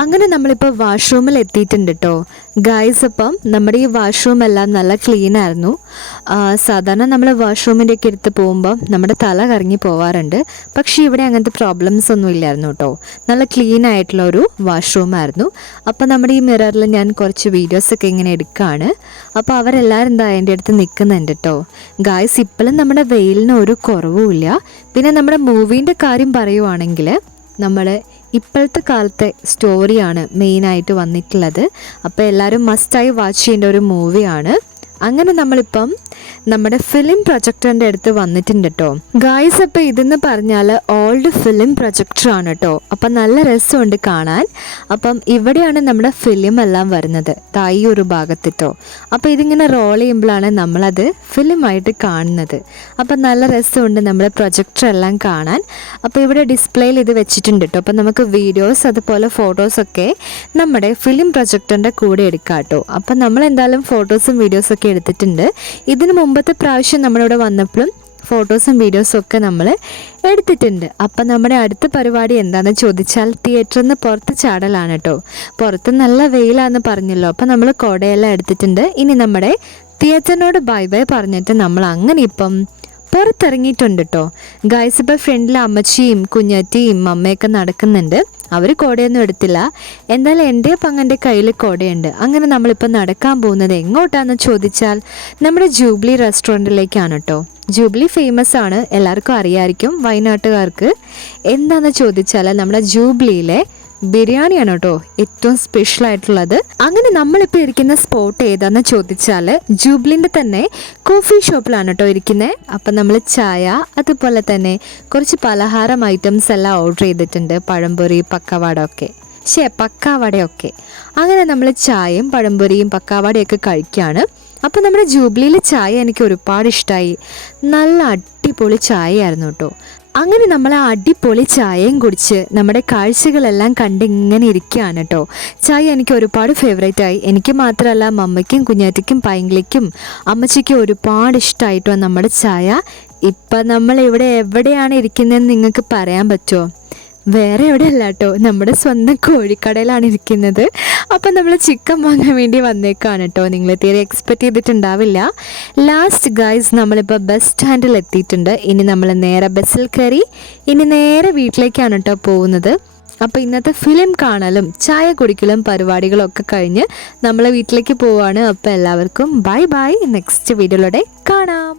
അങ്ങനെ നമ്മളിപ്പോൾ വാഷ്റൂമിൽ എത്തിയിട്ടുണ്ട് കേട്ടോ ഗായ്സ്. അപ്പം നമ്മുടെ ഈ വാഷ്റൂം എല്ലാം നല്ല ക്ലീൻ ആയിരുന്നു. സാധാരണ നമ്മൾ വാഷ്റൂമിൻ്റെ ഒക്കെ എടുത്ത് പോകുമ്പോൾ നമ്മുടെ തല കറങ്ങി പോവാറുണ്ട്. പക്ഷേ ഇവിടെ അങ്ങനത്തെ പ്രോബ്ലംസ് ഒന്നും ഇല്ലായിരുന്നു കേട്ടോ. നല്ല ക്ലീൻ ആയിട്ടുള്ള ഒരു വാഷ്റൂമായിരുന്നു. അപ്പോൾ നമ്മുടെ ഈ മിററിൽ ഞാൻ കുറച്ച് വീഡിയോസൊക്കെ ഇങ്ങനെ എടുക്കുകയാണ്. അപ്പോൾ അവരെല്ലാവരും എന്താ എൻ്റെ അടുത്ത് നിൽക്കുന്നുണ്ട് കേട്ടോ ഗായ്സ്. ഇപ്പോഴും നമ്മുടെ വെയിലിന് ഒരു കുറവുമില്ല. പിന്നെ നമ്മുടെ മൂവീൻ്റെ കാര്യം പറയുവാണെങ്കിൽ നമ്മൾ ഇപ്പോഴത്തെ കാലത്തെ സ്റ്റോറിയാണ് മെയിനായിട്ട് വന്നിട്ടുള്ളത്. അപ്പോൾ എല്ലാവരും മസ്റ്റായി വാച്ച് ചെയ്യേണ്ട ഒരു മൂവിയാണ്. അങ്ങനെ നമ്മളിപ്പം നമ്മുടെ ഫിലിം പ്രൊജക്ടറിൻ്റെ അടുത്ത് വന്നിട്ടുണ്ട് കേട്ടോ ഗായ്സ്. അപ്പോൾ ഇതെന്ന് പറഞ്ഞാൽ ഓൾഡ് ഫിലിം പ്രൊജക്ടറാണ് കേട്ടോ. അപ്പം നല്ല രസമുണ്ട് കാണാൻ. അപ്പം ഇവിടെയാണ് നമ്മുടെ ഫിലിം എല്ലാം വരുന്നത്, ഈ ഒരു ഭാഗത്തിട്ടോ. അപ്പോൾ ഇതിങ്ങനെ റോൾ ചെയ്യുമ്പോഴാണ് നമ്മളത് ഫിലിമായിട്ട് കാണുന്നത്. അപ്പം നല്ല രസമുണ്ട് നമ്മുടെ പ്രൊജക്ടർ എല്ലാം കാണാൻ. അപ്പോൾ ഇവിടെ ഡിസ്പ്ലേയിൽ ഇത് വെച്ചിട്ടുണ്ട് കേട്ടോ. അപ്പം നമുക്ക് വീഡിയോസ് അതുപോലെ ഫോട്ടോസൊക്കെ നമ്മുടെ ഫിലിം പ്രൊജക്ടറിൻ്റെ കൂടെ എടുക്കാം കേട്ടോ. അപ്പം നമ്മളെന്തായാലും ഫോട്ടോസും വീഡിയോസൊക്കെ എടുത്തിട്ടുണ്ട്. ഇതിന് മുമ്പത്തെ പ്രാവശ്യം നമ്മളിവിടെ വന്നപ്പോഴും ഫോട്ടോസും വീഡിയോസും ഒക്കെ നമ്മൾ എടുത്തിട്ടുണ്ട്. അപ്പം നമ്മുടെ അടുത്ത പരിപാടി എന്താണെന്ന് ചോദിച്ചാൽ തിയേറ്ററിൽ നിന്ന് പുറത്ത് ചാടലാണ് കേട്ടോ. പുറത്ത് നല്ല വെയിലാണെന്ന് പറഞ്ഞല്ലോ. അപ്പം നമ്മൾ കുടയെല്ലാം എടുത്തിട്ടുണ്ട്. ഇനി നമ്മുടെ തിയേറ്ററിനോട് ബൈ ബൈ പറഞ്ഞിട്ട് നമ്മൾ അങ്ങനെ ഇപ്പം പുറത്തിറങ്ങിയിട്ടുണ്ട് കേട്ടോ ഗായ്സ്. ഇപ്പോൾ ഫ്രണ്ടിൽ അമ്മച്ചിയും കുഞ്ഞാറ്റിയും അമ്മയൊക്കെ നടക്കുന്നുണ്ട്. അവർ കുടയൊന്നും എടുത്തില്ല. എന്തായാലും എൻ്റെ പങ്ങൻ്റെ കയ്യിൽ കുടയുണ്ട്. അങ്ങനെ നമ്മളിപ്പോൾ നടക്കാൻ പോകുന്നത് എങ്ങോട്ടാണെന്ന് ചോദിച്ചാൽ നമ്മുടെ ജൂബിലി റെസ്റ്റോറൻറ്റിലേക്കാണ് കേട്ടോ. ജൂബിലി ഫേമസ് ആണ്, എല്ലാവർക്കും അറിയാമായിരിക്കും വയനാട്ടുകാർക്ക്. എന്താണെന്ന് ചോദിച്ചാൽ നമ്മുടെ ജൂബിലിയിലെ ബിരിയാണിയാണ് കേട്ടോ ഏറ്റവും സ്പെഷ്യൽ ആയിട്ടുള്ളത്. അങ്ങനെ നമ്മളിപ്പോൾ ഇരിക്കുന്ന സ്പോട്ട് ഏതാണെന്ന് ചോദിച്ചാൽ ജൂബിലിൻ്റെ തന്നെ കോഫി ഷോപ്പിലാണ് കേട്ടോ ഇരിക്കുന്നത്. അപ്പം നമ്മൾ ചായ അതുപോലെ തന്നെ കുറച്ച് പലഹാരം ഐറ്റംസ് എല്ലാം ഓർഡർ ചെയ്തിട്ടുണ്ട്. പഴംപൊരി പക്കാവടയൊക്കെ. അങ്ങനെ നമ്മൾ ചായയും പഴംപൊരിയും പക്കാവടയൊക്കെ കഴിക്കുകയാണ്. അപ്പോൾ നമ്മുടെ ജൂബിലിയിലെ ചായ എനിക്ക് ഒരുപാട് ഇഷ്ടമായി. നല്ല അടിപൊളി ചായയായിരുന്നു കേട്ടോ. അങ്ങനെ നമ്മൾ ആ അടിപൊളി ചായയും കുടിച്ച് നമ്മുടെ കാഴ്ചകളെല്ലാം കണ്ട് ഇങ്ങനെ ഇരിക്കുകയാണ് കേട്ടോ. ചായ എനിക്ക് ഒരുപാട് ഫേവറേറ്റായി. എനിക്ക് മാത്രമല്ല മമ്മയ്ക്കും കുഞ്ഞാറ്റിക്കും പൈങ്കിളിക്കും അമ്മച്ചിക്കും ഒരുപാട് ഇഷ്ടമായിട്ടോ നമ്മുടെ ചായ. ഇപ്പം നമ്മൾ ഇവിടെ എവിടെയാണ് ഇരിക്കുന്നതെന്ന് നിങ്ങൾക്ക് പറയാൻ പറ്റുമോ? വേറെ എവിടെയല്ല കേട്ടോ, നമ്മുടെ സ്വന്തം കോഴിക്കടയിലാണ് ഇരിക്കുന്നത്. അപ്പം നമ്മൾ ചിക്കൻ വാങ്ങാൻ വേണ്ടി വന്നേക്കാണ് കേട്ടോ. നിങ്ങൾ തീരെ എക്സ്പെക്റ്റ് ചെയ്തിട്ടുണ്ടാവില്ല. ലാസ്റ്റ് ഗൈസ് നമ്മളിപ്പോൾ ബസ് സ്റ്റാൻഡിൽ എത്തിയിട്ടുണ്ട്. ഇനി നമ്മൾ നേരെ ബസ്സിൽ കയറി ഇനി നേരെ വീട്ടിലേക്കാണ് കേട്ടോ പോകുന്നത്. അപ്പോൾ ഇന്നത്തെ ഫിലിം കാണലും ചായ കുടിക്കലും പരിപാടികളും ഒക്കെ കഴിഞ്ഞ് നമ്മൾ വീട്ടിലേക്ക് പോവുകയാണ്. അപ്പോൾ എല്ലാവർക്കും ബൈ ബൈ. നെക്സ്റ്റ് വീഡിയോയിലൂടെ കാണാം.